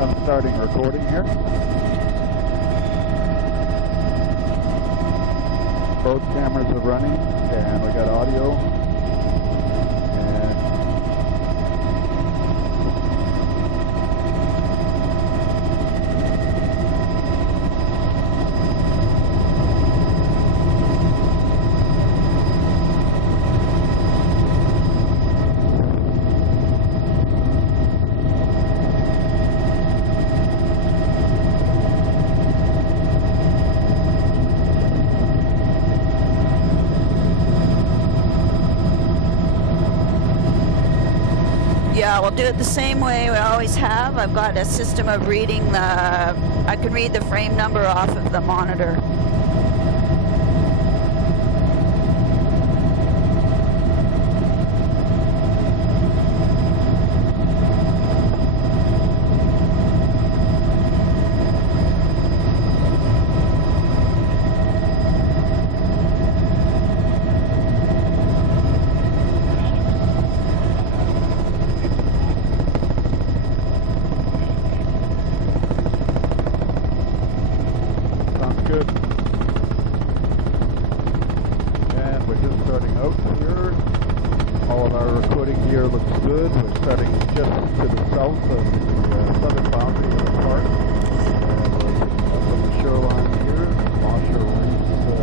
I'm starting recording here. Both cameras are running, and we got audio. Yeah, we'll do it the same way we always have. I've got a system of reading I can read the frame number off of the monitor. Good. And we're just starting out here. All of our recording here looks good. We're starting just to the south of the southern boundary of the park. And we're up on the shoreline here. Offshore reefs, a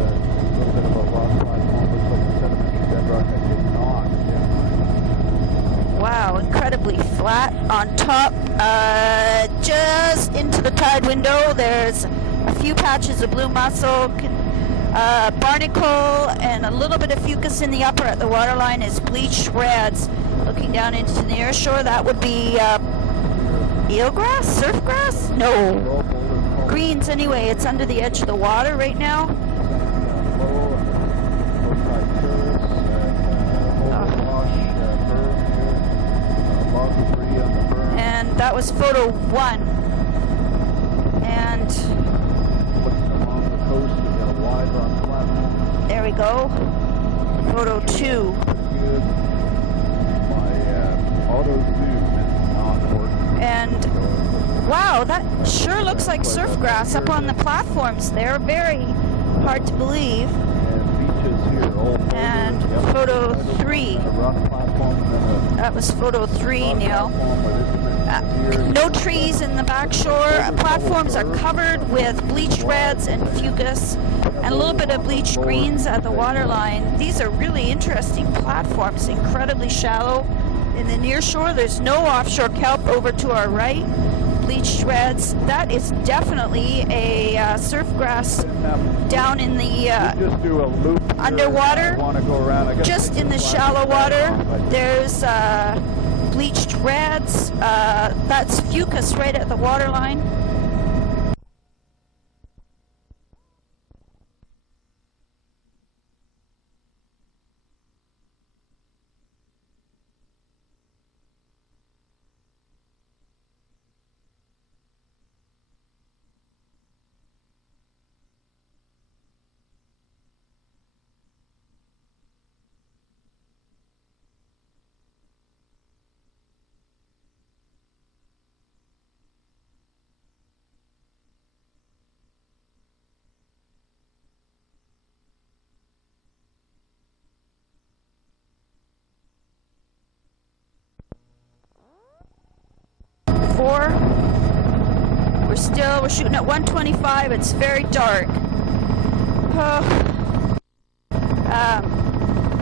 little bit of a rock platform. Looks like a sedimentary bedrock. I did not get Wow, incredibly flat on top. Just into the tide window, there's a few patches of blue mussel, barnacle, and a little bit of fucus in the upper at the waterline is bleached reds. Looking down into the near shore, that would be eelgrass? Surfgrass? No. Greens anyway. It's under the edge of the water right now. And that was photo 1. And there we go. Photo 2. And wow, that sure looks like surf grass up on the platforms there. Very hard to believe. And photo 3. That was photo 3, Neil. No trees in the back shore. Platforms are covered with bleached reds and fucus and a little bit of bleached greens at the waterline. These are really interesting platforms, incredibly shallow. In the near shore, there's no offshore kelp over to our right. Bleached reds. That is definitely a surf grass down in the underwater. Just in the shallow water, there's bleached reds. That's fucus right at the waterline. We're shooting at 125. It's very dark.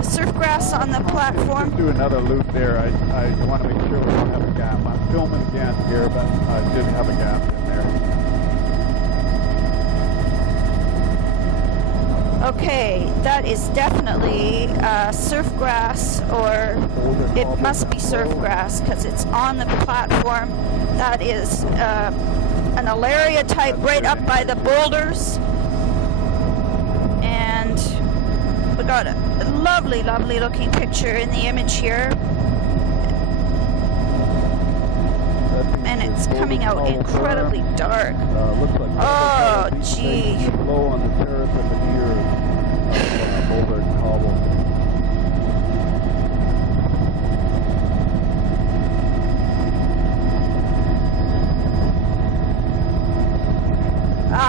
Surf grass on the platform. Just do another loop there. I want to make sure we don't have a gap. I'm filming again here, but I did have a gap in there. Okay, that is definitely surf grass, or it must be surf grass because it's on the platform. That is an alaria type right up by the boulders. And we got a lovely, lovely looking picture in the image here. And it's coming out incredibly dark. Oh, gee. Low on the terrace of the near boulder and cobble.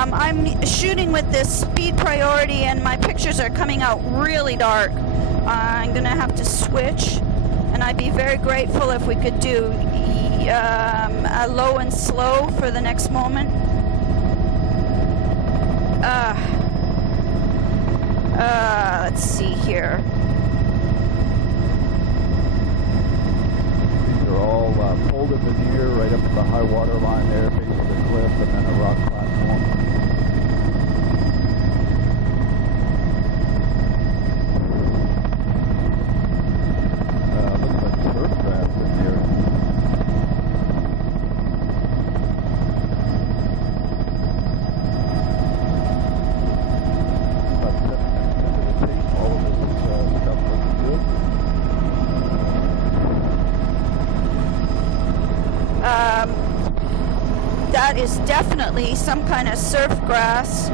I'm shooting with this speed priority and my pictures are coming out really dark. I'm gonna have to switch, and I'd be very grateful if we could do a low and slow for the next moment. Let's see here. These are all folded veneer right up to the high water line there, facing the cliff, and then a rock platform. Looks like surf craft in here. About 7 minutes into the tape, all of this stuff looks good. That is definitely some kind of surf grass.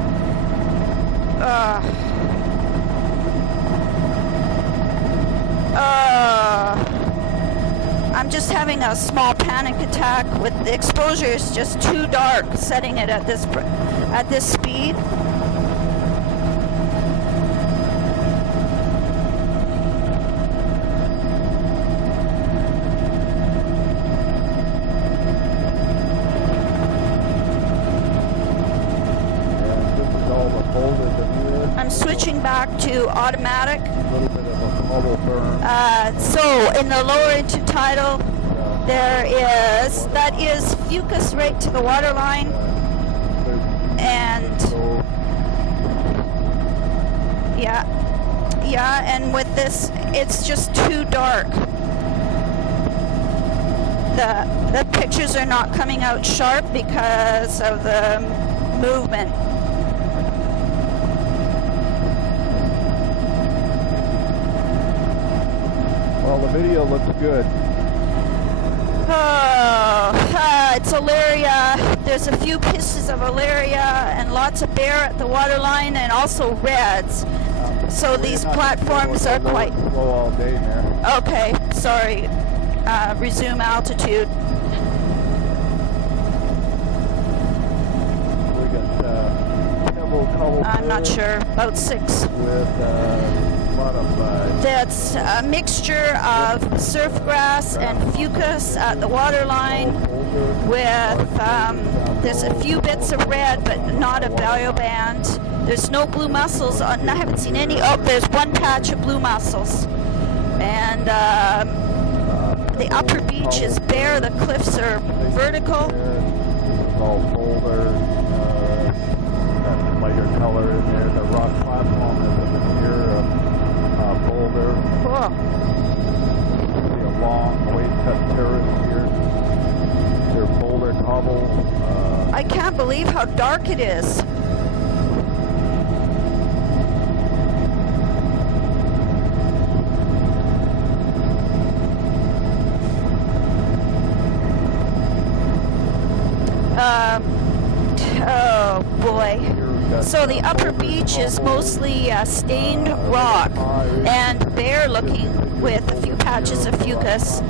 I'm just having a small panic attack. With the exposure is just too dark, setting it at this speed. I'm switching back to automatic. A little bit of a bubble burn. So in the lower intertidal, that is fucus right to the water line, and yeah, and with this, it's just too dark. The pictures are not coming out sharp because of the movement. Well, the video looks good. It's Alaria. There's a few pieces of Alaria and lots of bear at the waterline, and also reds. So these platforms are quite slow all day there. Okay. Sorry. Resume altitude. We got pebble cobble. I'm not sure. About 6. With a lot of. That's a mixture of surf grass and fucus at the waterline. With there's a few bits of red, but not a bioband. There's no blue mussels. I haven't seen any. Oh, there's one patch of blue mussels, and the upper beach is bare. The cliffs are vertical. This is all boulder. Got lighter color in there. The rock platform is a veneer of boulder. Cool. See a long wave-cut terrace here. They're boulder cobble. I can't believe how dark it is. Oh boy. So the upper beach is mostly stained rock and bare looking, with a few patches of fucus.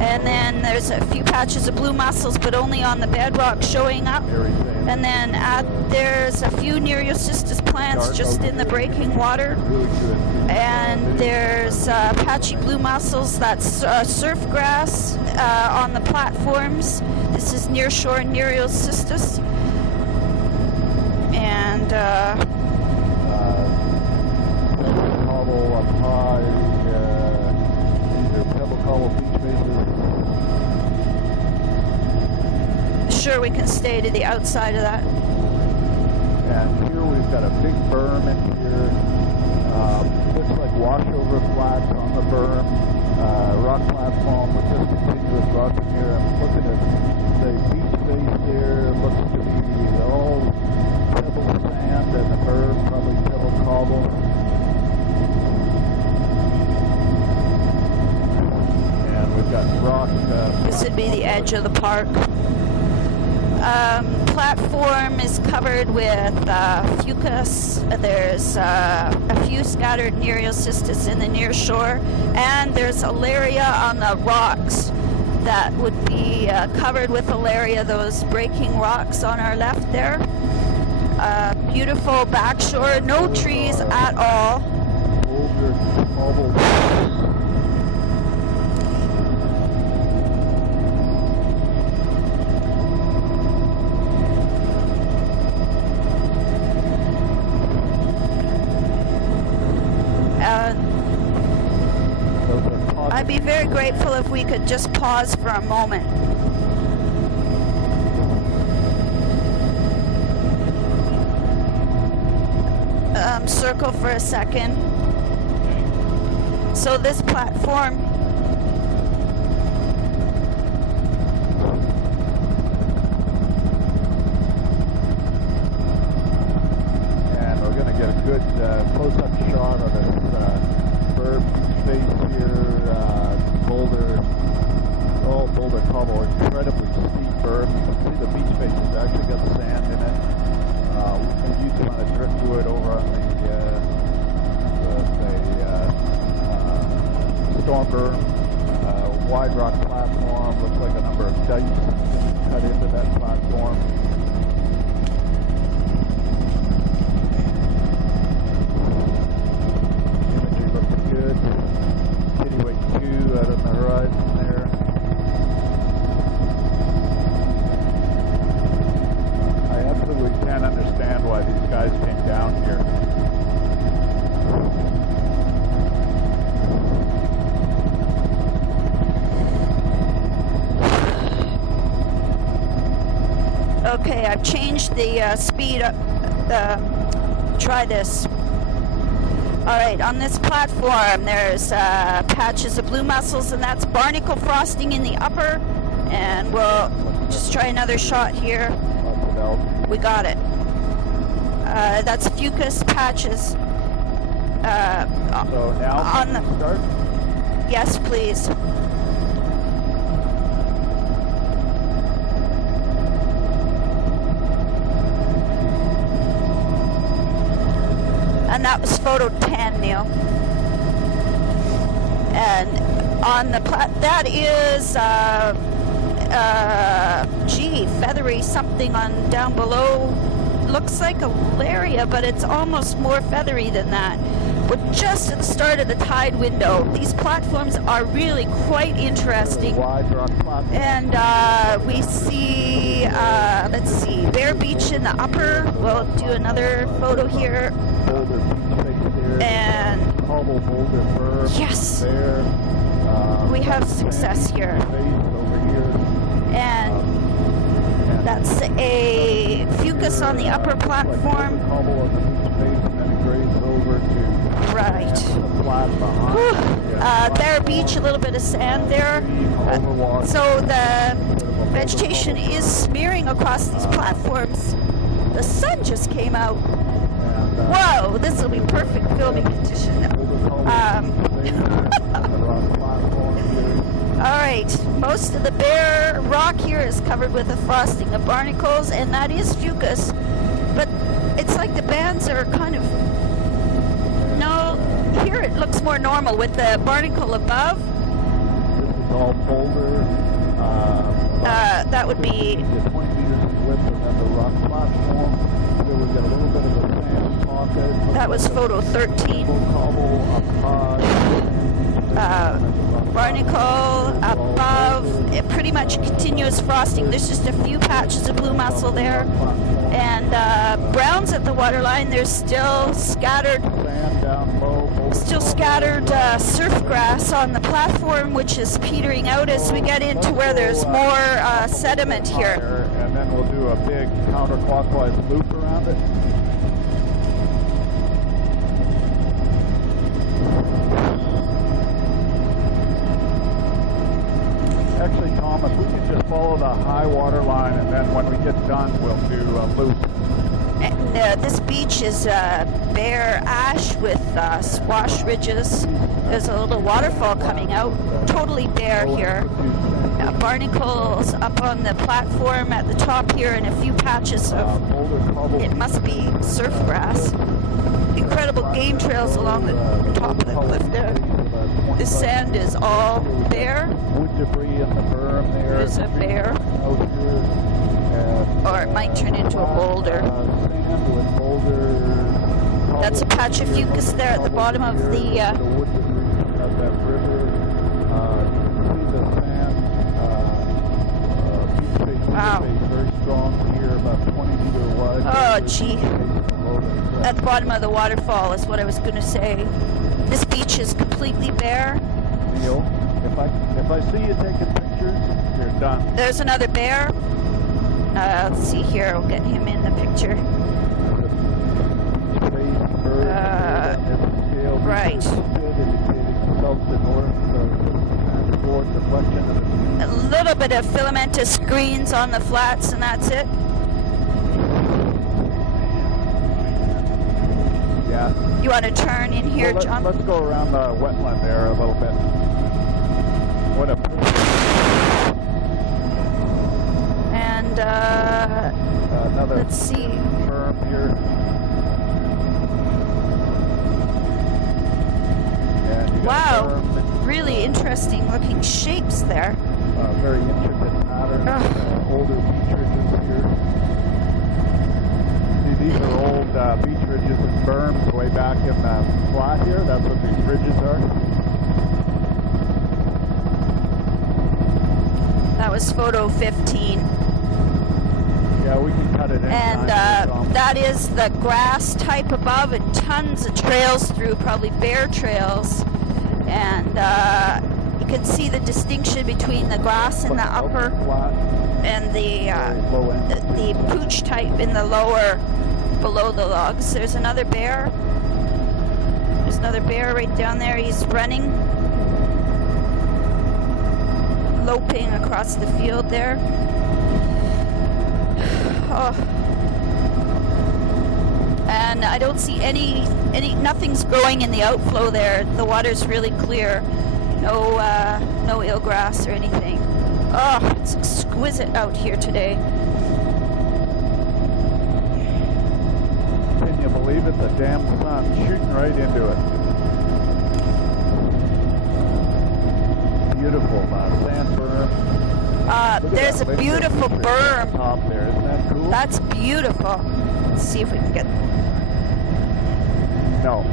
And then there's a few patches of blue mussels, but only on the bedrock showing up. And then there's a few Nereocystis plants just in the breaking water. And there's patchy blue mussels. That's surf grass on the platforms. This is nearshore Nereocystis. And cobble up high. These are pebble cobble beach bases. Sure, we can stay to the outside of that. And here we've got a big berm in here. Looks like washover flats on the berm. Rock platform with just continuous rock in here. I'm looking at the beach face there. Looks to be all pebble sand, and the berm probably pebble cobble. And we've got rock. This would be the edge of the park. Platform is covered with fucus. There's a few scattered Nereocystis in the near shore, and there's Alaria on the rocks that would be covered with Alaria, those breaking rocks on our left there. Beautiful back shore, no trees at all. Boulder cobble. I'd be very grateful if we could just pause for a moment. Circle for a second. So this platform, and we're going to get a good close-up shot of this bird face here, boulder cobble, incredibly steep berm. You can see the beach face has actually got sand in it. We can use amount of driftwood over on the storm berm, wide rock platform. Looks like a number of dikes cut into that platform. Imagery looks good. Kittiwake 2 out on the horizon there. I absolutely can't understand why these guys came down here. okay, I've changed the speed up. Try this. Alright, on this platform there's patches of blue mussels, and that's barnacle frosting in the upper, and we'll just try another shot here. We got it. That's fucus patches. So now on the start? Yes, please. And that was photo 10, Neil. And on the that is feathery something on down below. Looks like a Laria, but it's almost more feathery than that. We're just at the start of the tide window. These platforms are really quite interesting. And we see, let's see, Bear Beach in the upper. We'll do another photo here. And yes, we have success here. And that's a fucus on the upper platform. Right. Bear Beach, a little bit of sand there. So the vegetation is smearing across these platforms. The sun just came out. Whoa, this will be perfect filming condition. Alright, most of the bare rock here is covered with a frosting of barnacles, and that is fucus. But it's like the bands are kind of... No, here it looks more normal with the barnacle above. This is all boulder. That would be... 20 meters in width, and then the rock platform. Here we get a little bit of a sand pocket. That was photo 13. Barnacle above, pretty much continuous frosting. There's just a few patches of blue mussel there. And browns at the waterline. There's still scattered surf grass on the platform, which is petering out as we get into where there's more sediment here. And then we'll do a big counterclockwise loop around it. Actually, Thomas, we can just follow the high water line, and then when we get done, we'll do a loop. And this beach is bare ash with swash ridges. There's a little waterfall coming out. Totally bare here. Barnacles up on the platform at the top here, and a few patches of, it must be surf grass. Incredible game trails along the top of the cliff there. The sand is all bare. Wood debris in the berm there. There's a bear. Out here. or it might turn into a boulder. Sand with boulders. That's a patch of fucus there at the bottom of the. The wood debris of that river. You can see the sand. Beach face, Wow. very strong here, about 20 meter wide. Oh, gee. At the bottom of the waterfall is what I was going to say. This beach is completely bare. Neil, if I see you taking pictures, you're done. There's another bear. Let's see here. We'll get him in the picture. Right. A little bit of filamentous greens on the flats, and that's it. Yeah. You want to turn in here, Well, John? let's go around the wetland there a little bit. What a And another let's see. berm here. And you got Wow. a berm that, Really interesting looking shapes there. very intricate pattern. Ugh. Older beach ridges here. See, these are old beach ridges and berms way back in the flat here. That's what these ridges are. That was photo 15. Yeah, we can cut it in. And that is the grass type above, and tons of trails through, probably bear trails. And you can see the distinction between the grass in the upper and the pooch type in the lower, below the logs. There's another bear. There's another bear right down there. He's running, loping across the field there. Oh. And I don't see nothing's growing in the outflow there. The water's really clear. No eelgrass or anything. Oh, it's exquisite out here today. Can you believe it? The damn sun shooting right into it. Beautiful sand berm. There's a beautiful berm. Top there, isn't that cool? That's beautiful. Let's see if we can get. No.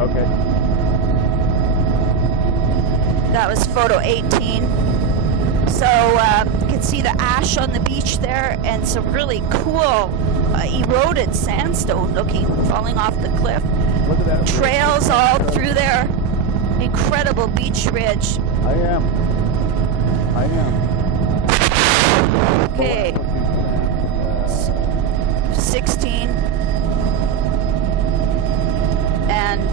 Okay. That was photo 18. So you can see the ash on the beach there, and some really cool eroded sandstone looking, falling off the cliff. Look at that. Trails all through there. Incredible beach ridge. I am. Okay. 16. And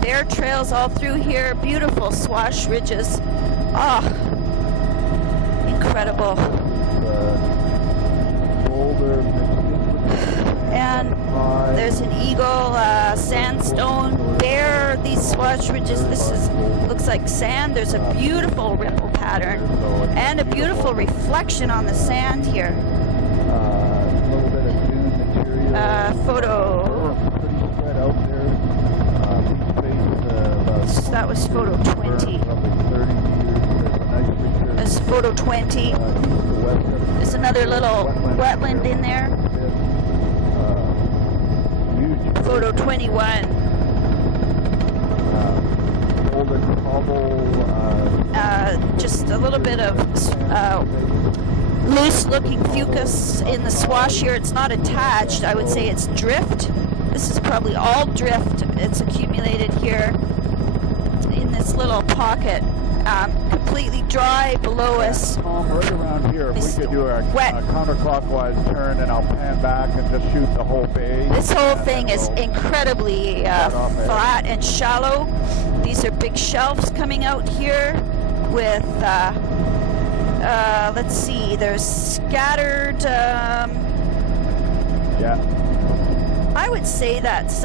bear trails all through here. Beautiful swash ridges. Oh, incredible. And there's an eagle, sandstone, bear, these swash ridges. This looks like sand. There's a beautiful ripple pattern and a beautiful reflection on the sand here. A little bit of dune material. Photo. Pretty spread out there. That was photo 20. There's photo 20. There's another little wetland in there. Photo 21. Just a little bit of loose-looking fucus in the swash here. It's not attached. I would say it's drift. This is probably all drift. It's accumulated here in this little pocket. Completely dry below us. Right around here, if we could do a counterclockwise turn, and I'll pan back and just shoot the whole bay. This whole thing is incredibly flat and shallow. These are big shelves coming out here with, let's see, there's scattered, yeah. I would say that's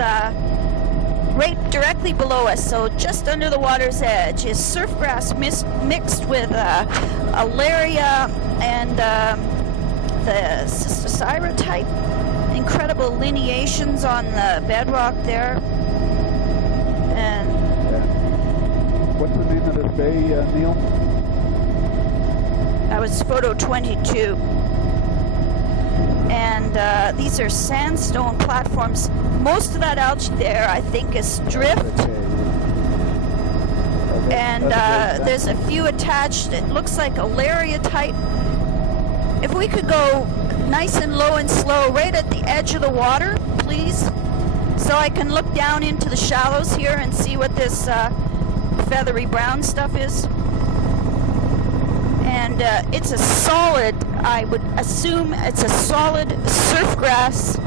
right directly below us, so just under the water's edge, is surfgrass mixed with alaria and the Cystosira type. Incredible lineations on the bedrock there. And what's the name of this bay, Neil? That was photo 22. And these are sandstone platforms. Most of that algae there, I think, is drift. And there's a few attached. It looks like Alaria type. If we could go nice and low and slow right at the edge of the water, please, so I can look down into the shallows here and see what this feathery brown stuff is. And it's a solid, I would assume it's a solid surf grass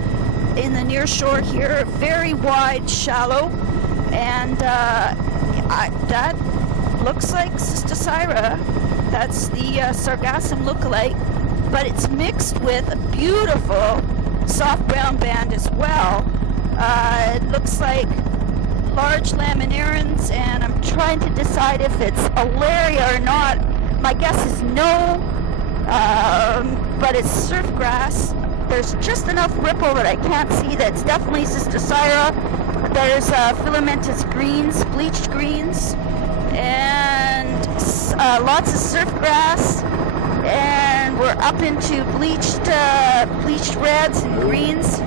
in the near shore here, very wide, shallow, and that looks like Cystisyra. That's the sargassum lookalike, but it's mixed with a beautiful soft brown band as well. It looks like large laminarans, and I'm trying to decide if it's Alaria or not. My guess is no, but it's surf grass. There's just enough ripple that I can't see that's definitely Cystisyra. There's filamentous greens, bleached greens, and lots of surf grass. And we're up into bleached reds and greens.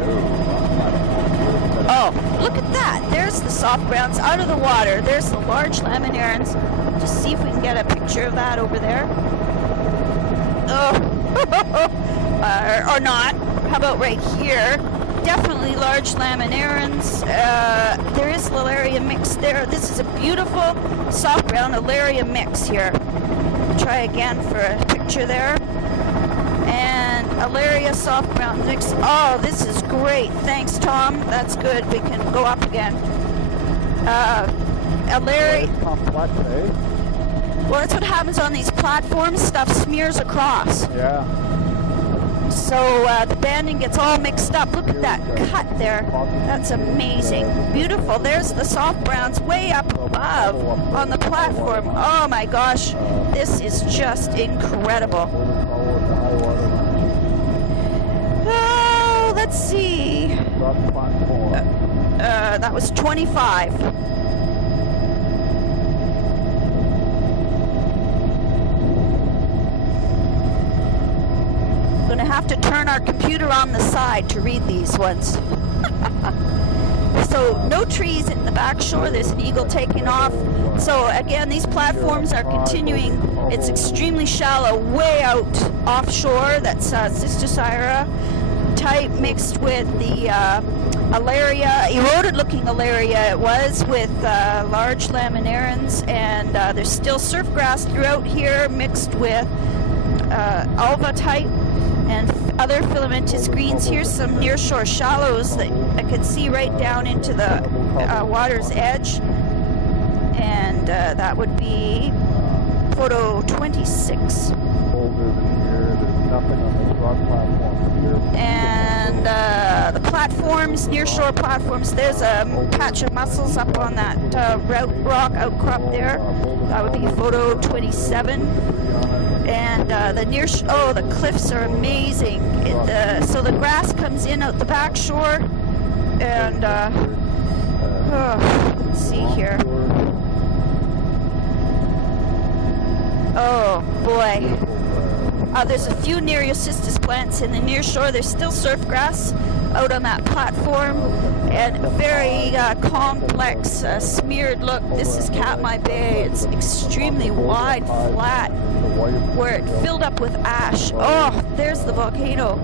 Oh, look at that. There's the soft browns out of the water. There's the large laminarans. Just see if we can get a picture of that over there. Oh, or not. How about right here? Definitely large laminarans. There is Alaria mix there. This is a beautiful soft brown Alaria mix here. Try again for a picture there. And Alaria soft brown mix. Oh, this is great. Thanks, Tom. That's good. We can go up again. Alaria. Complex, eh? Well, that's what happens on these platforms. Stuff smears across. Yeah. So the banding gets all mixed up. Look at that cut there. That's amazing. Beautiful. There's the soft browns way up above on the platform. Oh my gosh. This is just incredible. Oh, let's see. That was 25. Going to have to turn our computer on the side to read these ones. So no trees in the back shore. There's an eagle taking off. So again, these platforms are continuing. It's extremely shallow, way out offshore. That's Cystisyra type mixed with the Alaria, eroded looking Alaria it was, with large laminarans, and there's still surf grass throughout here mixed with alva type and other filamentous greens. Here's some nearshore shallows that I can see right down into the water's edge, and that would be photo 26. And the platforms, nearshore platforms, there's a patch of mussels up on that rock outcrop there. That would be photo 27. And the cliffs are amazing. So the grass comes in out the back shore, and let's see here. Oh boy. There's a few Nereocystis plants in the near shore. There's still surf grass out on that platform, and a very complex smeared look. This is Katmai Bay. It's extremely wide, flat, where it filled up with ash. Oh, there's the volcano.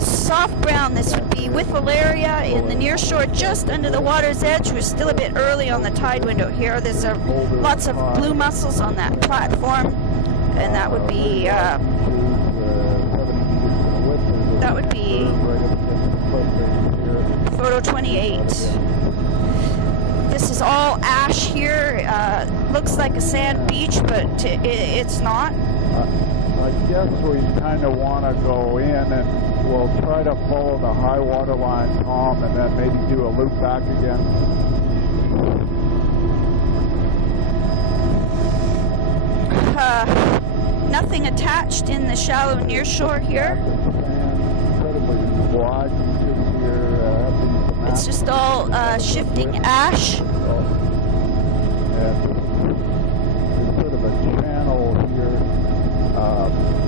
Soft brown, this would be with Alaria in the near shore, just under the water's edge. We're still a bit early on the tide window here. There's lots of blue mussels on that platform, and that would be photo 28. This is all ash here. Looks like a sand beach, but it's not. I guess we kind of want to go in, and we'll try to follow the high water line, Tom, and then maybe do a loop back again. Nothing attached in the shallow near shore here. It's just all shifting ash. And there's sort of a channel here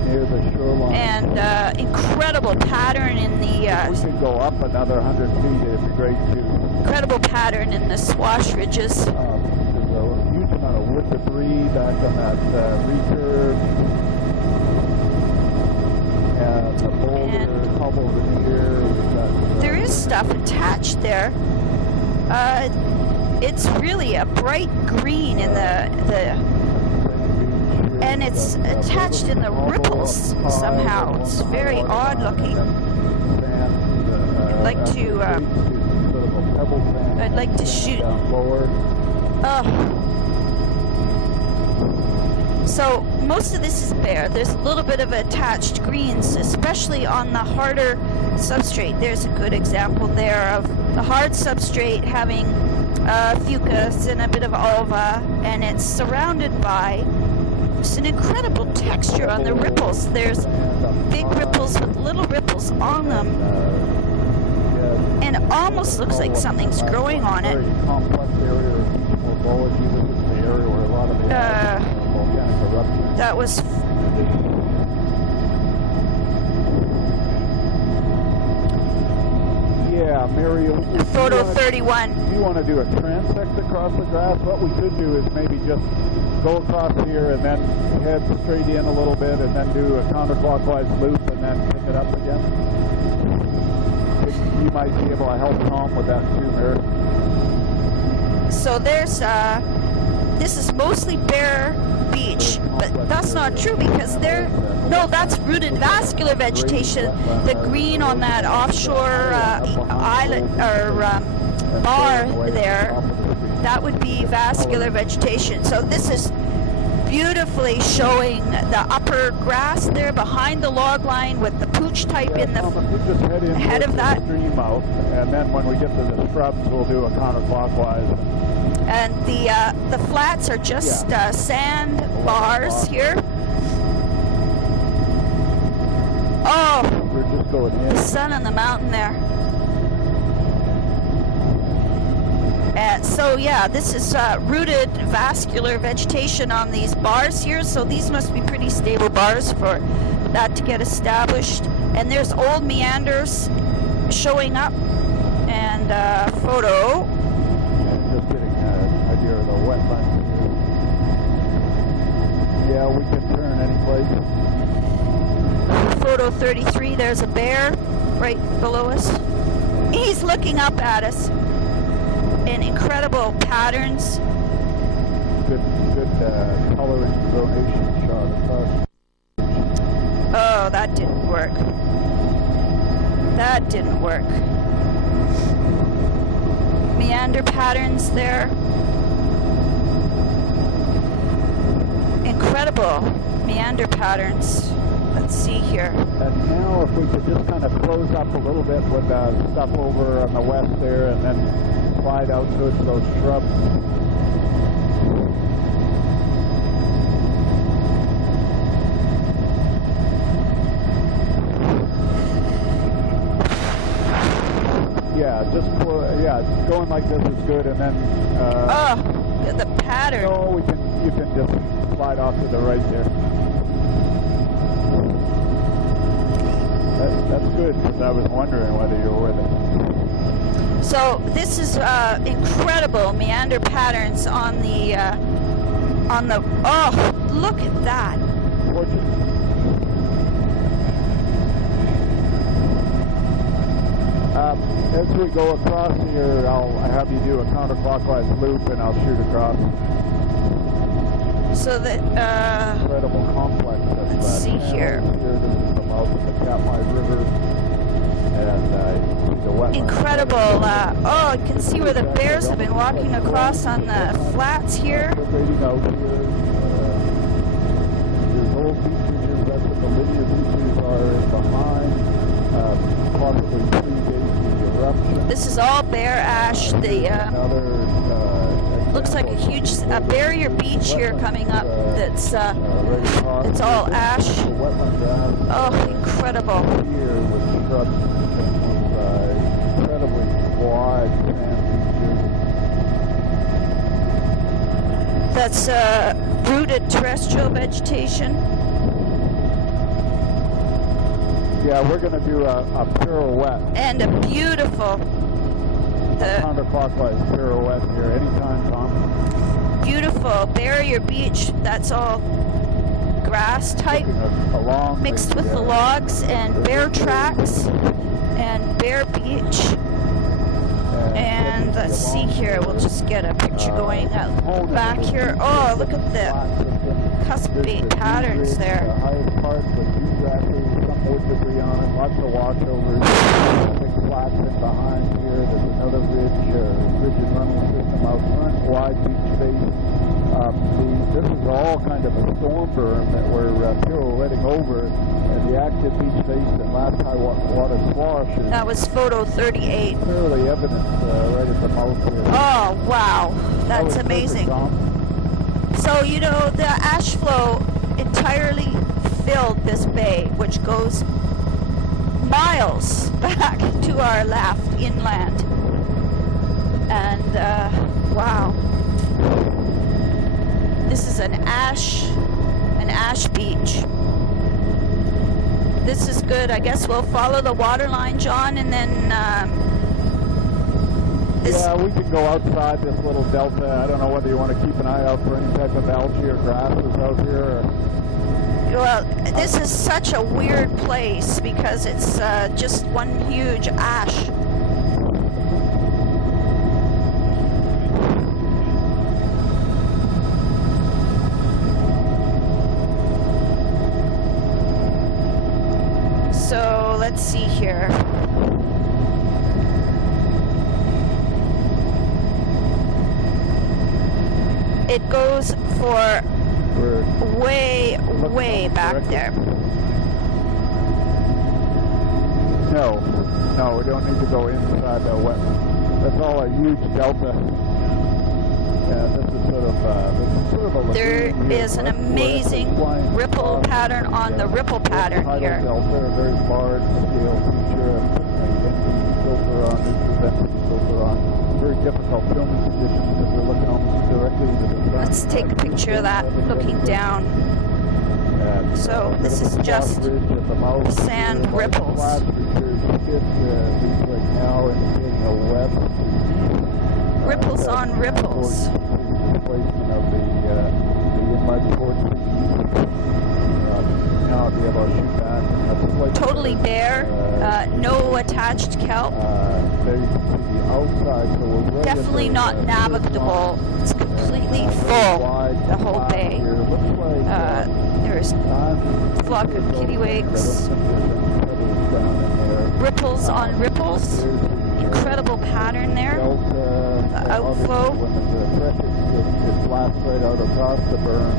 near the shoreline. And incredible pattern in the... we could go up another 100 feet, it'd be great too. Incredible pattern in the swash ridges. There's a huge amount of wood debris back on that recurve. And the boulder, cobble veneer. There is stuff attached there. It's really a bright green in the and it's attached in the ripples somehow. It's very odd looking. I'd like to shoot. So most of this is bare. There's a little bit of attached greens, especially on the harder substrate. There's a good example there of the hard substrate having fucus and a bit of ulva, and it's surrounded by just an incredible texture on the ripples. There's big ripples with little ripples on them, and it almost looks like something's growing on it. That was yeah, Mary. Photo 31. If you want to do a transect across the grass, what we could do is maybe just go across here and then head straight in a little bit and then do a counterclockwise loop and then pick it up again. You might be able to help Tom with that too, Mary. So there's this is mostly bare beach, but that's not true because no, that's rooted vascular vegetation. The green on that offshore island or bar there, that would be vascular vegetation. So this is beautifully showing the upper grass there behind the log line with the pooch type in the head of that. Stream out, and then when we get to the shrubs, we'll do a counterclockwise. And the flats are just sand bars here. Oh, we're just going in. The sun on the mountain there. And so yeah, this is rooted vascular vegetation on these bars here. So these must be pretty stable bars for that to get established. And there's old meanders showing up. And photo. Just getting an idea of the wetlands here. Yeah, we can turn any place. Photo 33, there's a bear right below us. He's looking up at us in incredible patterns. Good coloring donation shot of us. Oh, that didn't work. That didn't work. Meander patterns there. Incredible meander patterns. Let's see here. And now if we could just kind of close up a little bit with stuff over on the west there and then slide out towards those shrubs. Yeah, just going like this is good, and then the pattern. No, you can just slide off to the right there. That's good, because I was wondering whether you were with it. So this is incredible meander patterns on the oh, look at that. As we go across here, I'll have you do a counterclockwise loop and I'll shoot across. So that incredible complex. Let's see here. This is the mouth of the Katmai River, and the wetlands. Incredible. Oh, you can see where the bears have been walking across on the flats here. There's old beach ridges. That's what the linear beaches are behind. Possibly predates the eruption. This is all bare ash. The looks like a huge barrier beach here coming up. That's it's all ash. Oh, incredible! Here with shrubs and with incredibly wide sand beaches. That's rooted terrestrial vegetation. Yeah, we're going to do a pirouette. And a beautiful, counterclockwise pirouette here. Anytime, Tom. Beautiful barrier beach. That's all grass type, mixed with the logs, and bear tracks, and bear beach. And let's see here, we'll just get a picture going back here. Oh, look at the cuspate patterns there. The highest part with dew grasses, some wood debris on it, lots of washovers, big flats in behind here. There's another ridge and runway system out front, wide beach face. This is all kind of a storm berm that we're pirouetting over, and the active beach face and last high water swash is that was photo 38. Clearly evident right at the mouth here. Oh, wow. That's amazing. So, you know, the ash flow entirely filled this bay, which goes miles back to our left inland. And, wow. This is an ash beach. This is good. I guess we'll follow the water line, John, and then yeah, we can go outside this little delta. I don't know whether you want to keep an eye out for any type of algae or grasses out here. Or... Well, this is such a weird place because it's just one huge ash. So let's see here. It goes for way back there. No, we don't need to go inside the wetland. That's all a huge delta. And this is sort of a there is an amazing ripple pattern on the ripple pattern here. Delta, a very large scale feature. Filter on, filter on. Very difficult filming conditions because we're looking almost directly into the sun. Let's take a picture of that looking down. So this is just sand ripples. Ripples on ripples. Totally bare, no attached kelp. Definitely not navigable. It's completely full, the whole bay. There's a flock of kittiwakes. Ripples on ripples. Incredible pattern there. The outflow. It blasts right out across the berm.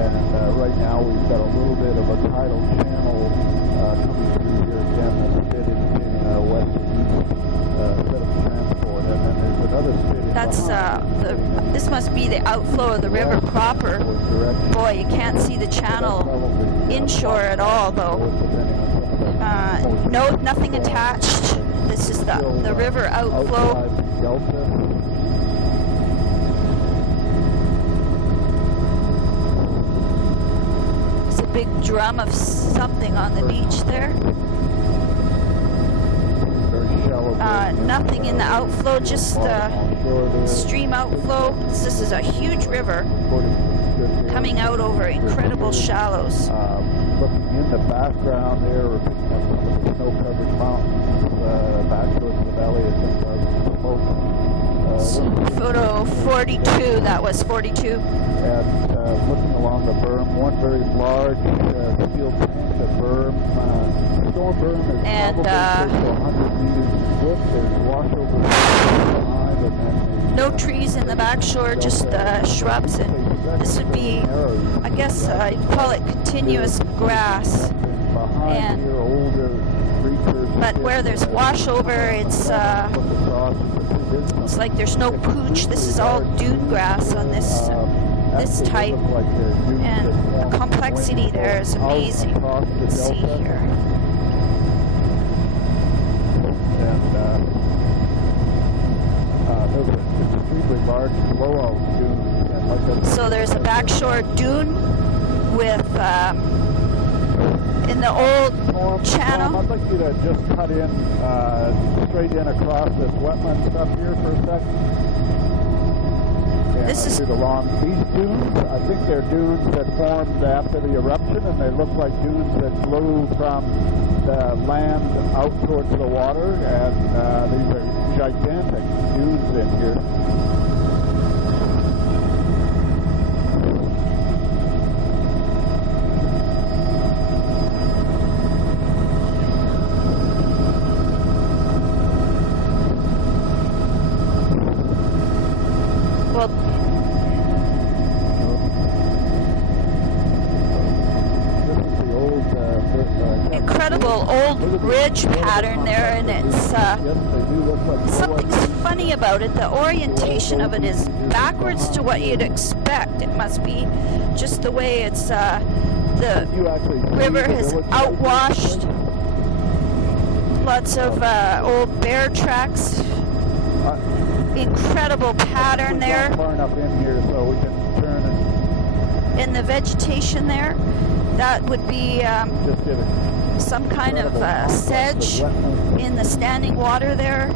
And right now we've got a little bit of a tidal channel coming through here again that's spit indicating a west and east set of transport. And then there's another spit. That's this must be the outflow of the river proper. Boy, you can't see the channel inshore at all though. No, nothing attached. This is the river outflow. There's a big drum of something on the beach there. Nothing in the outflow, just stream outflow. This is a huge river coming out over incredible shallows. Looking in the background there, we're picking up some of the snow-covered mountains back towards the valley of smoke. Photo 42, that was 42. And looking along the berm, one very large steel tank, the berm, storm berm is probably 100 meters width. There's washover behind, and then no trees in the back shore, just shrubs, and this would be, I guess I'd call it continuous grass. And but where there's washover, it's like there's no pooch. This is all dune grass on this type, and the complexity there is amazing. Let's see here. Those are extremely large blowout dunes, and So there's a backshore dune with, in the old channel. I'd like you to just cut in, straight in across this wetland stuff here for a second. And This is these dunes, I think they're dunes that formed after the eruption, and they look like dunes that blew from the land out towards the water, and these are gigantic dunes in here. Well, incredible old ridge pattern there, and it's something's funny about it. The orientation of it is backwards to what you'd expect. It must be just the way it's the river has outwashed lots of old bear tracks. Incredible pattern there. Far enough in here so we can turn and in the vegetation there. That would be some kind of sedge in the standing water there.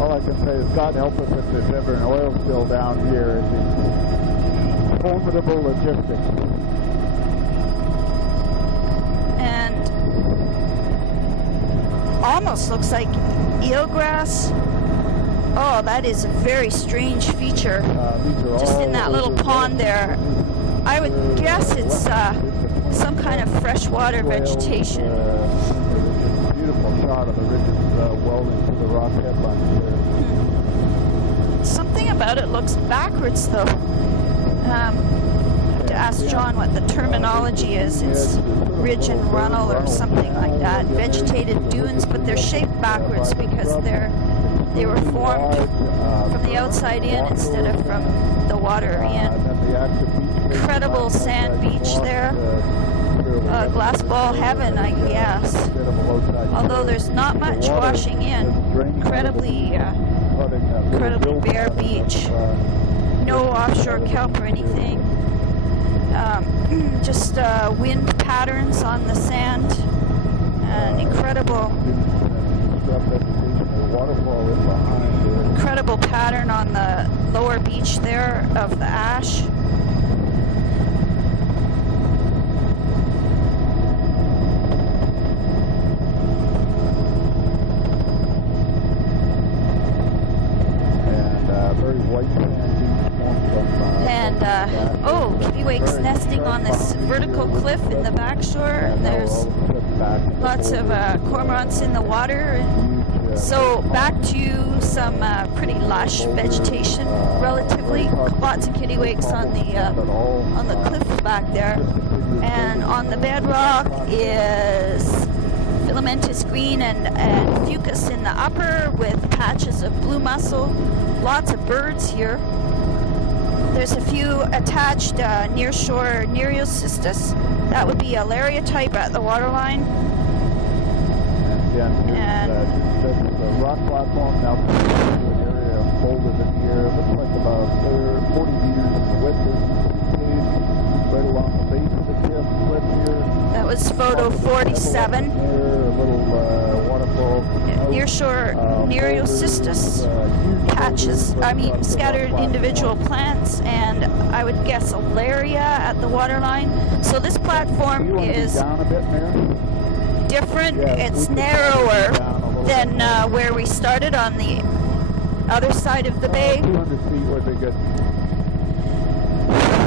all I can say is God help us if there's ever an oil spill down here. It's formidable logistics. And almost looks like eelgrass. Oh, that is a very strange feature. Just in that little pond there. I would guess it's some kind of freshwater vegetation. Beautiful shot of the ridges well into the rock headlands there. Something about it looks backwards, though. Have to ask John what the terminology is. It's ridge and runnel or something like that. Vegetated dunes, but they're shaped backwards because they were formed from the outside in instead of from the water in. Incredible sand beach there. Glass ball heaven, I guess. Although there's not much washing in. Incredibly bare beach. No offshore kelp or anything. Just wind patterns on the sand. Incredible pattern on the lower beach there of the ash. Oh, kittiwakes nesting on this vertical cliff in the backshore. There's lots of cormorants in the water. So back to some pretty lush vegetation, relatively. Lots of kittiwakes on the cliff back there. And on the bedrock is filamentous green and fucus in the upper with patches of blue mussel. Lots of birds here. There's a few attached nearshore Nereocystis. That would be a Laria type at the waterline. And the rock platform now comes into an area folded in here. Looks like about 40 meters in the width of the right along the base of the cliff here. That was photo 47. There, a little waterfall. Nearshore Nereocystis patches, scattered individual plants, and I would guess a Laria at the waterline. So this platform is different. It's narrower than where we started on the other side of the bay. 200 feet would be good.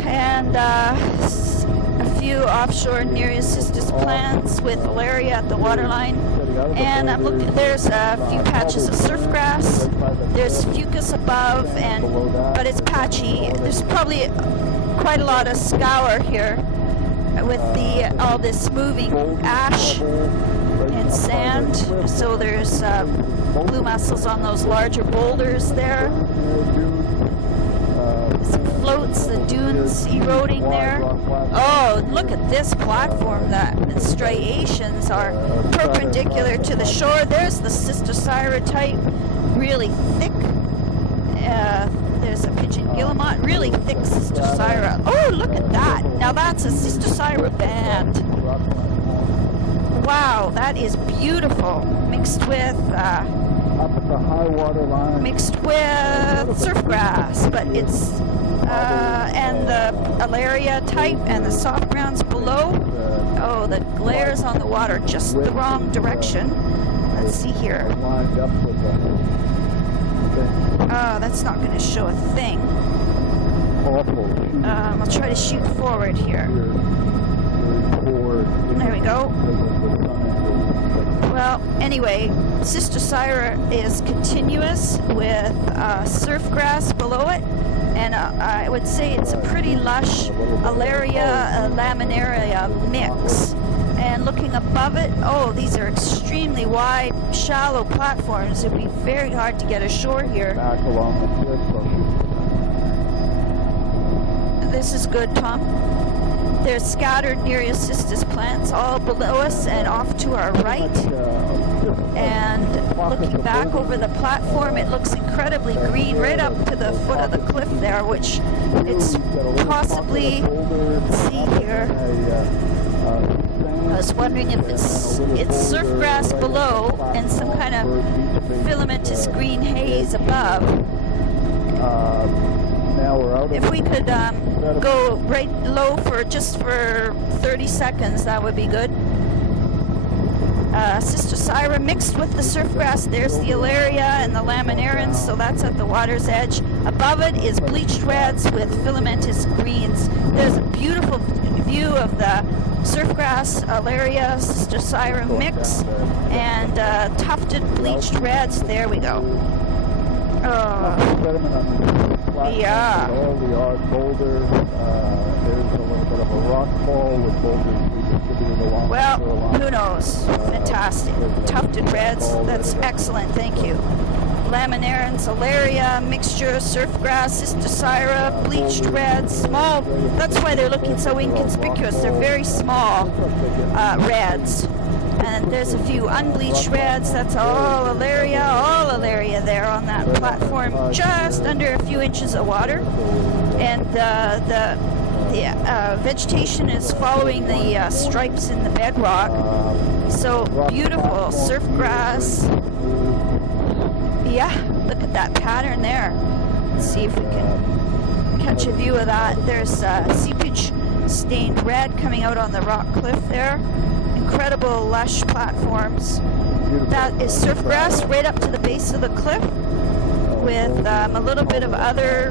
And a few offshore Nereocystis plants with Laria at the waterline. And I'm looking. There's a few patches of surf grass. There's fucus above, but it's patchy. There's probably quite a lot of scour here with all this moving ash and sand. So there's blue mussels on those larger boulders there. Some floats, the dunes eroding there. Oh, look at this platform. The striations are perpendicular to the shore. There's the Cystocyra type, really thick There's a pigeon guillemot, really thick Sistocyra. Oh, look at that. Now that's a Sistocyra band. Wow, that is beautiful. Mixed with surfgrass, but it's and the Alaria type and the soft grounds below. Oh, the glare's on the water just the wrong direction. Let's see here. Oh, that's not going to show a thing. I'll try to shoot forward here. There we go. Well, anyway, Sistocyra is continuous with surfgrass below it, and I would say it's a pretty lush Alaria laminaria mix. And looking above it, oh, these are extremely wide, shallow platforms. It would be very hard to get ashore here. This is good, Tom. They're scattered Nereocystis plants all below us and off to our right. And looking back over the platform, it looks incredibly green right up to the foot of the cliff there, which it's possibly, let's see here. I was wondering if it's surfgrass below and some kind of filamentous green haze above. If we could go right low for just for 30 seconds, that would be good. Sistocyra mixed with the surfgrass. There's the Alaria and the laminarans, so that's at the water's edge. Above it is bleached reds with filamentous greens. There's a beautiful view of the surfgrass, Alaria, Sistocyra mix, and tufted bleached reds. There we go. Yeah. All the odd boulders. There's a little bit of a rock fall with boulders distributed along. Well, who knows? Fantastic. Tufted reds. That's excellent. Thank you. Laminarans, Alaria, mixture, surfgrass, Sistocyra, bleached reds, small. That's why they're looking so inconspicuous. They're very small reds. And there's a few unbleached reds. That's all Alaria there on that platform, just under a few inches of water. And the vegetation is following the stripes in the bedrock. So beautiful surfgrass. Yeah, look at that pattern there. Let's see if we can catch a view of that. There's seepage stained red coming out on the rock cliff there. Incredible lush platforms. That is surfgrass right up to the base of the cliff with a little bit of other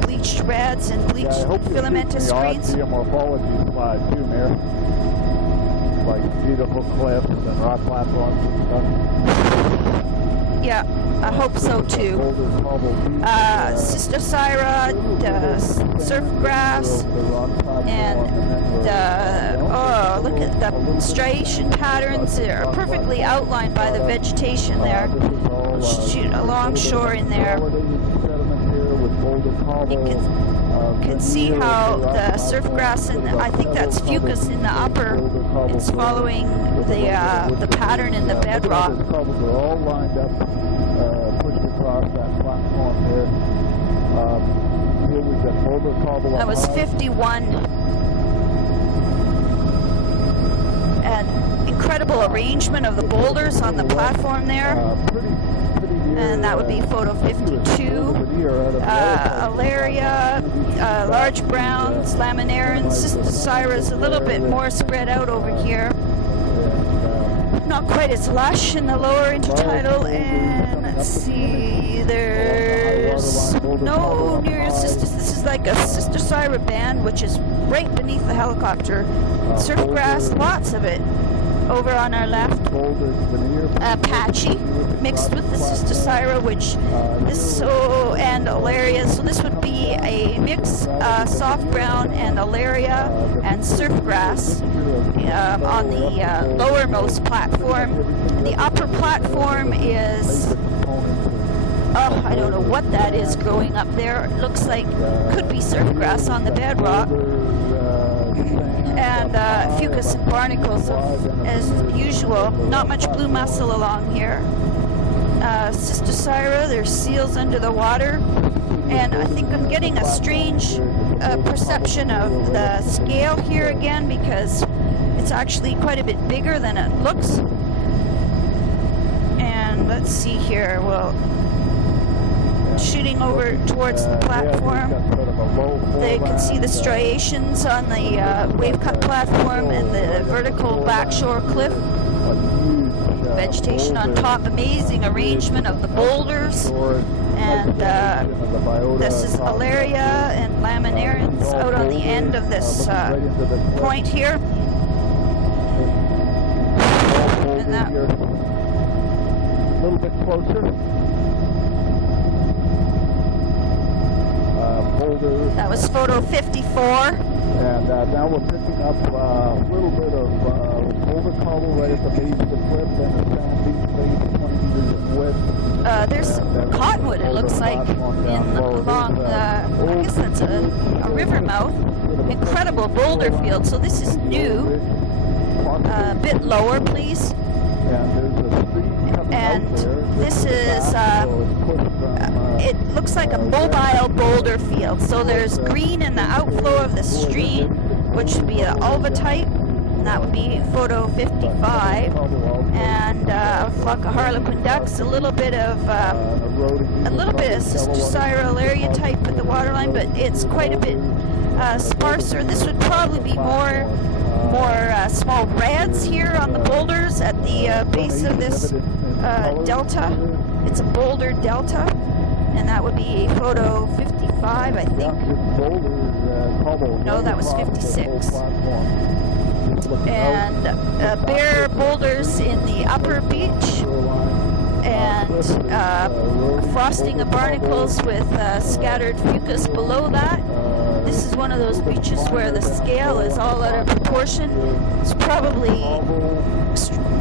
bleached reds and bleached filamentous greens. Geomorphology slide too, Mayor. Like beautiful cliffs and rock platforms and stuff. Yeah, I hope so too. Sistocyra, surfgrass, and oh, look at the striation patterns. They're perfectly outlined by the vegetation there. We'll shoot along shore in there. You can see how the surfgrass, and I think that's fucus in the upper, it's following the pattern in the bedrock. All lined up, pushed across that platform there. Here we've got boulder cobble. That was 51. And incredible arrangement of the boulders on the platform there. And that would be photo 52. Alaria, large browns, laminarans, Sistocyra is a little bit more spread out over here. Not quite as lush in the lower intertidal, and let's see, there's no Nereocystis. This is like a Sistocyra band, which is right beneath the helicopter. Surfgrass, lots of it. Over on our left, patchy, mixed with the Sistocyra, which this and Alaria. So this would be a mix, soft brown and Alaria and surfgrass on the lowermost platform. The upper platform is, oh, I don't know what that is growing up there. It looks like could be surfgrass on the bedrock. And fucus and barnacles as usual. Not much blue mussel along here. Sistocyra, there's seals under the water. And I think I'm getting a strange perception of the scale here again, because it's actually quite a bit bigger than it looks. And let's see here, well, shooting over towards the platform, they can see the striations on the wave cut platform and the vertical backshore cliff. Vegetation on top, amazing arrangement of the boulders, and this is Alaria and Laminarians out on the end of this point here. And that, a little bit closer. That was photo 54. And now we're picking up a little bit of boulder cobble right at the base of the cliff, and a sand beach base 20 meters in width. There's some cottonwood, it looks like, along the, I guess that's a river mouth. Incredible boulder field. So this is new. A bit lower, please. And this is, it looks like a mobile boulder field. So there's green in the outflow of the stream, which would be an ulva-type, and that would be photo 55. And a flock of harlequin ducks, a little bit of Sister Syra Alaria type at the waterline, but it's quite a bit sparser. This would probably be more small reds here on the boulders at the base of this delta. It's a boulder delta, and that would be photo 55, I think. No, that was 56. And bare boulders in the upper beach, and frosting of barnacles with scattered fucus below that. This is one of those beaches where the scale is all out of proportion. It's probably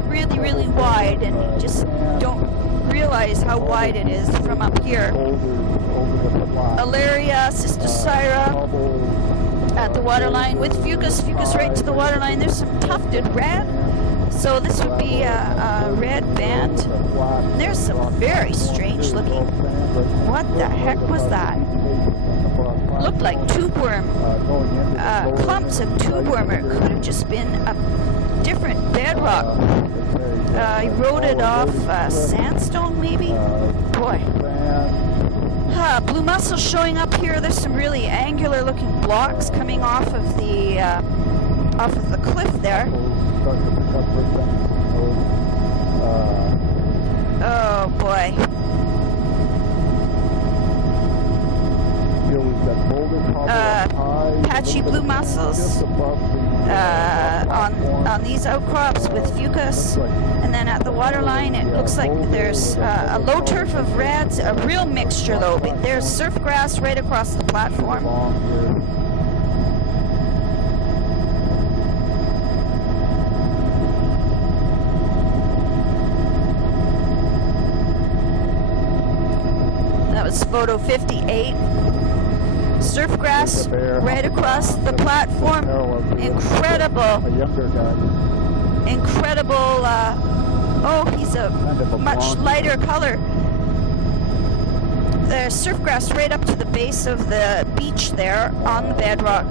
really, really wide, and you just don't realize how wide it is from up here. Alaria, Sister Syra at the waterline with fucus right to the waterline. There's some tufted red, so this would be a red band. There's some very strange looking, what the heck was that? Looked like tubeworm, clumps of tubeworm, or it could have just been a different bedrock. Eroded off sandstone, maybe? Boy. Blue mussel showing up here. There's some really angular looking blocks coming off of the cliff there. Oh boy. Patchy blue mussels on these outcrops with fucus, and then at the waterline it looks like there's a low turf of reds, a real mixture though. There's surf grass right across the platform. That was photo 58. Surf grass right across the platform. Incredible. Oh, he's a much lighter color. There's surf grass right up to the base of the beach there on the bedrock.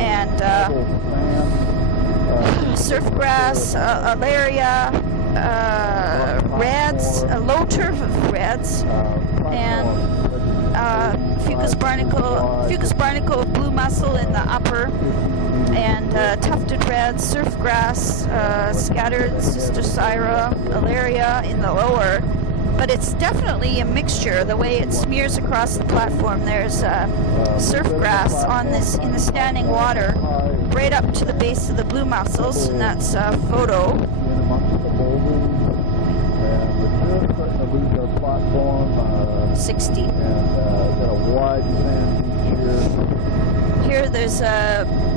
And surf grass, Alaria, reds, a low turf of reds, and fucus barnacle, blue mussel in the upper, and tufted red, surf grass, scattered Sister Syra, Alaria in the lower. But it's definitely a mixture. The way it smears across the platform, there's surf grass on this in the standing water, right up to the base of the blue mussels, and that's a photo. 60. Here there's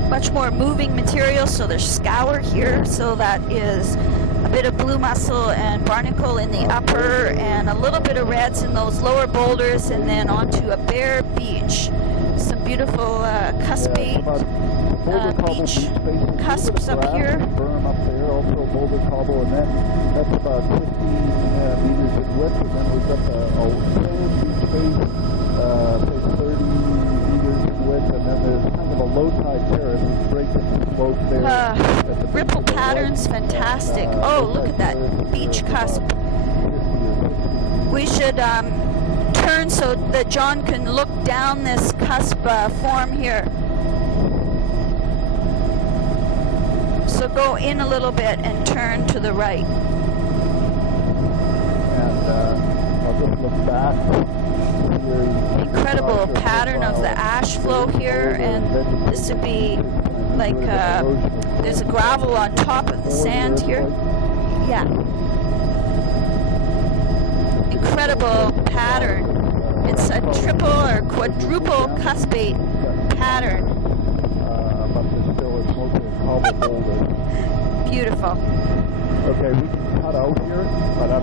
much more moving material, so there's scour here, so that is a bit of blue mussel and barnacle in the upper, and a little bit of reds in those lower boulders, and then onto a bare beach. Some beautiful cuspy beach spaces. cusps up here. Berm up there, also boulder cobble, and then that's about 15 meters in width, and then we've got the sand beach face, say 30 meters in width, and then there's kind of a low tide terrace breaking the slope there. Ripple patterns, fantastic. Oh, look at that beach cusp. We should turn so that John can look down this cusp form here. So go in a little bit and turn to the right. And I'll just look back. Incredible pattern of the ash flow here, and this would be like there's a gravel on top of the sand here. Yeah. Incredible pattern. It's a triple or quadruple cuspate pattern. Beautiful. Okay, we can cut out here, but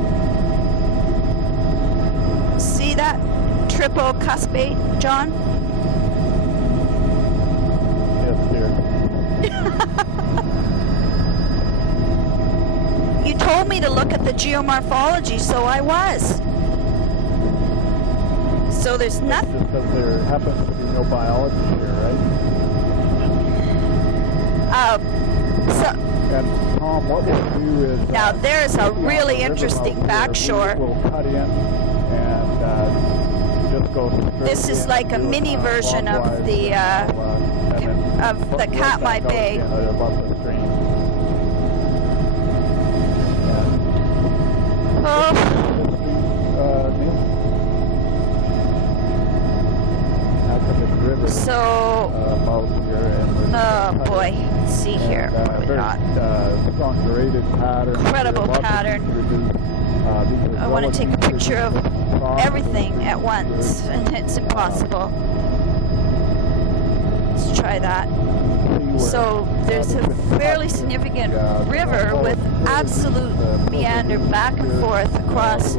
see that triple cuspate, John? Yes, dear. You told me to look at the geomorphology, so I was. So there's nothing. Just because there happens to be no biology here, right? And Tom, what we'll do is now there's a really interesting backshore. We'll cut in and just go straight. This is like a mini version of the Katmai Bay. Oh. So, oh boy, let's see here. Strong graded pattern. Incredible pattern. I want to take a picture of everything at once, and it's impossible. Let's try that. So there's a fairly significant river with absolute meander back and forth across.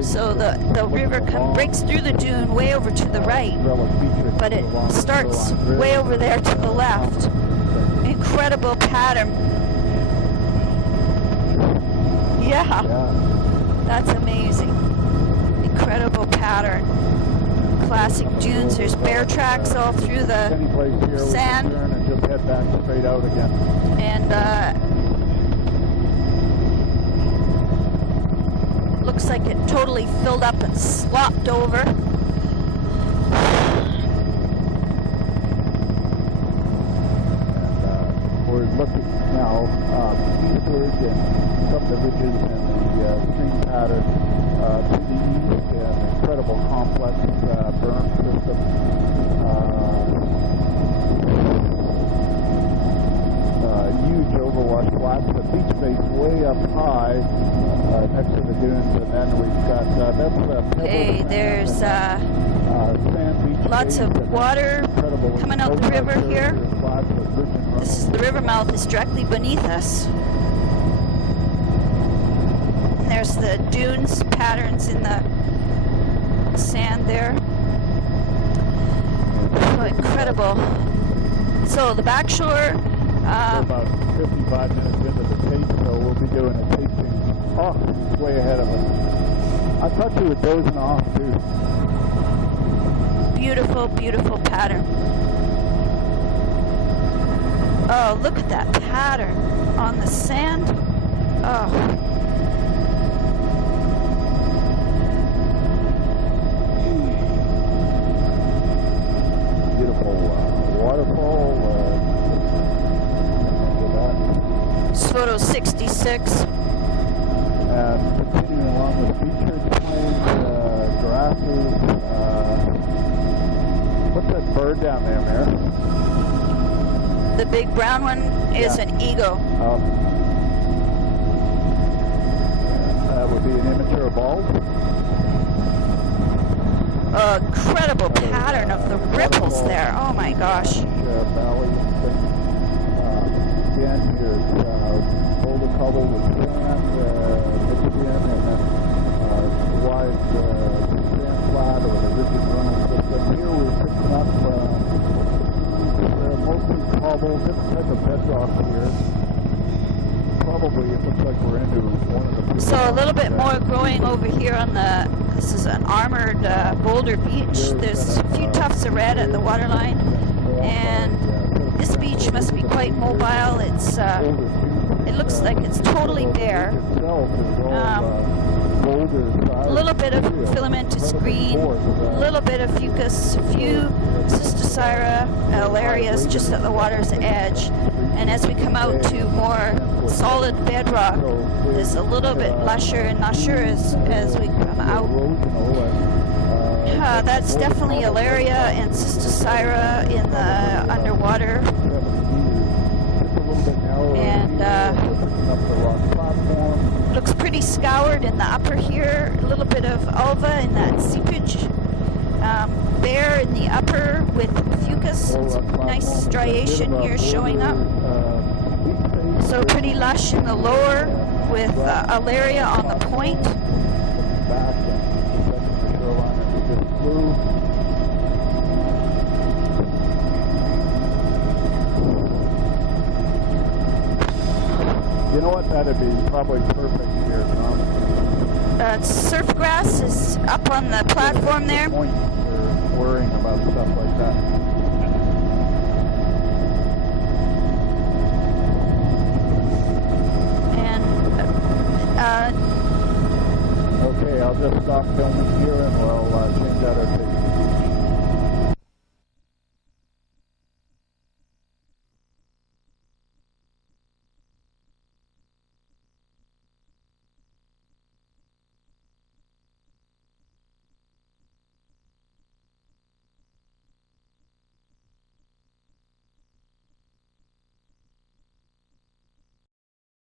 So the river breaks through the dune way over to the right, but it starts way over there to the left. Incredible pattern. Yeah, that's amazing. Incredible pattern. Classic dunes. There's bear tracks all through the sand. And just head back straight out again. And looks like it totally filled up and slopped over. And we're looking now eastward and some of the ridges and the stream pattern to the east, an incredible complex berm system. Huge overwash flats, the beach face way up high next to the dunes, and then we've got hey, there's sand beach lots of water coming out the river here. This is the river mouth is directly beneath us. And there's the dunes patterns in the sand there. Oh, incredible. So the backshore. We're about 55 minutes into the tape, so we'll be doing a tasting. Oh, way ahead of us. I thought you were dozing off too. Beautiful, beautiful pattern. Oh, look at that pattern on the sand. Oh. Beautiful waterfall. It's photo 66. And continuing along with featured plains, grasses. What's that bird down there, Mare? The big brown one is an eagle. That would be an immature bald. Incredible pattern of the ripples there. Oh my gosh. Valley thing. Again, here's boulder cobble with sand, mixed in, and then wide sand flat or the rigid runnel system. Here we're picking up Mostly cobble, different type of bedrock here. Probably it looks like we're into one of the... So a little bit more growing over here on the, this is an armored boulder beach. There's a few tufts of red at the waterline, and this beach must be quite mobile. It's it looks like it's totally bare. A little bit of filamentous green, a little bit of fucus, a few Cysticerra alarias just at the water's edge. And as we come out to more solid bedrock, it's a little bit lusher and lusher as we come out. That's definitely alaria and Cysticerra in the underwater. And looks pretty scoured in the upper here. A little bit of ulva in that seepage. Bare in the upper with fucus. It's a nice striation here showing up. So pretty lush in the lower with alaria on the point. You know what? That'd be probably perfect here, Tom. Surf grass is up on the platform there. We're worrying about stuff like that. And okay, I'll just stop filming here and we'll change out our picture.